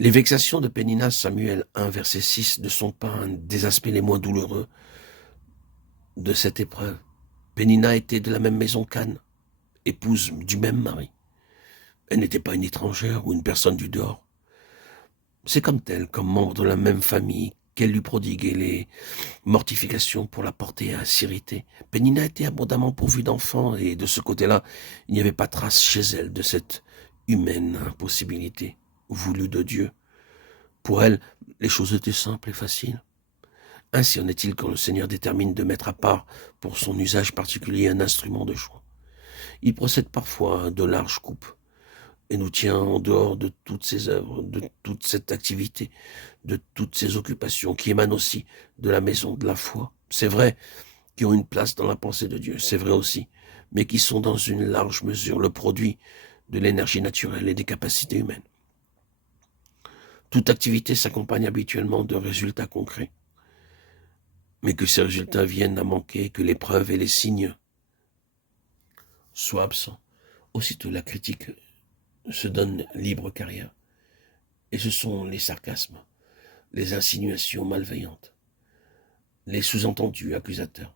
Les vexations de Pénina, Samuel 1, verset 6, ne sont pas un des aspects les moins douloureux de cette épreuve. Pénina était de la même maison qu'Anne, épouse du même mari. Elle n'était pas une étrangère ou une personne du dehors. C'est comme telle, comme membre de la même famille, qu'elle lui prodiguait les mortifications pour la porter à Cyrité. Pénina était abondamment pourvue d'enfants, et de ce côté-là, il n'y avait pas trace chez elle de cette humaine impossibilité voulue de Dieu. Pour elle, les choses étaient simples et faciles. Ainsi en est-il quand le Seigneur détermine de mettre à part pour son usage particulier un instrument de choix. Il procède parfois à de larges coupes et nous tient en dehors de toutes ses œuvres, de toute cette activité, de toutes ces occupations qui émanent aussi de la maison de la foi. C'est vrai, qui ont une place dans la pensée de Dieu, c'est vrai aussi, mais qui sont dans une large mesure le produit de l'énergie naturelle et des capacités humaines. Toute activité s'accompagne habituellement de résultats concrets, mais que ces résultats viennent à manquer, que les preuves et les signes soient absents. Aussitôt la critique se donne libre carrière, et ce sont les sarcasmes, les insinuations malveillantes, les sous-entendus accusateurs.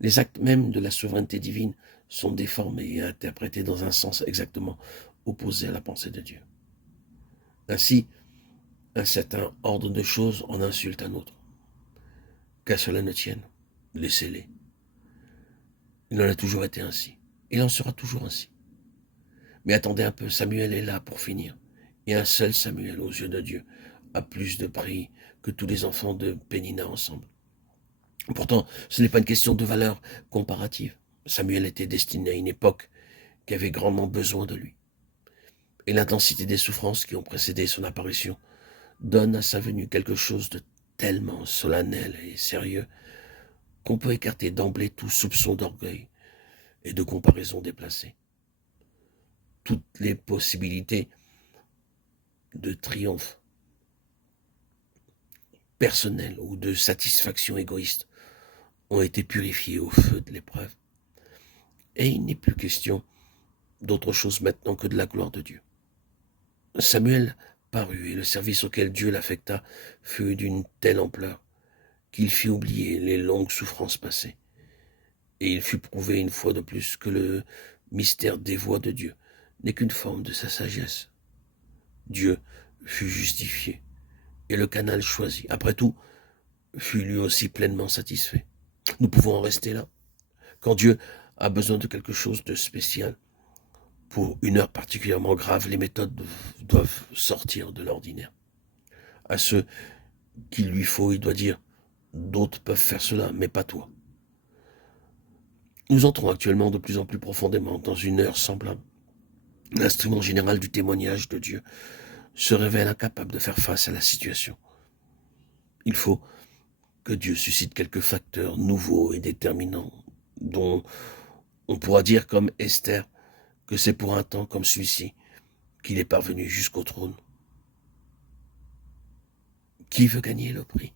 Les actes mêmes de la souveraineté divine sont déformés et interprétés dans un sens exactement opposé à la pensée de Dieu. Ainsi, un certain ordre de choses en insulte un autre. Qu'à cela ne tienne, laissez-les. Il en a toujours été ainsi. Il en sera toujours ainsi. Mais attendez un peu, Samuel est là pour finir. Et un seul Samuel, aux yeux de Dieu, a plus de prix que tous les enfants de Pénina ensemble. Pourtant, ce n'est pas une question de valeur comparative. Samuel était destiné à une époque qui avait grandement besoin de lui. Et l'intensité des souffrances qui ont précédé son apparition donne à sa venue quelque chose de tellement solennel et sérieux qu'on peut écarter d'emblée tout soupçon d'orgueil et de comparaison déplacée. Toutes les possibilités de triomphe personnel ou de satisfaction égoïste ont été purifiées au feu de l'épreuve. Et il n'est plus question d'autre chose maintenant que de la gloire de Dieu. Samuel parut, et le service auquel Dieu l'affecta fut d'une telle ampleur qu'il fit oublier les longues souffrances passées. Et il fut prouvé une fois de plus que le mystère des voies de Dieu n'est qu'une forme de sa sagesse. Dieu fut justifié, et le canal choisi, après tout, fut lui aussi pleinement satisfait. Nous pouvons en rester là. Quand Dieu a besoin de quelque chose de spécial, pour une heure particulièrement grave, les méthodes doivent sortir de l'ordinaire. À ceux qu'il lui faut, il doit dire, d'autres peuvent faire cela, mais pas toi. Nous entrons actuellement de plus en plus profondément dans une heure semblable. L'instrument général du témoignage de Dieu se révèle incapable de faire face à la situation. Il faut que Dieu suscite quelques facteurs nouveaux et déterminants, dont on pourra dire comme Esther que c'est pour un temps comme celui-ci qu'il est parvenu jusqu'au trône. Qui veut gagner le prix ?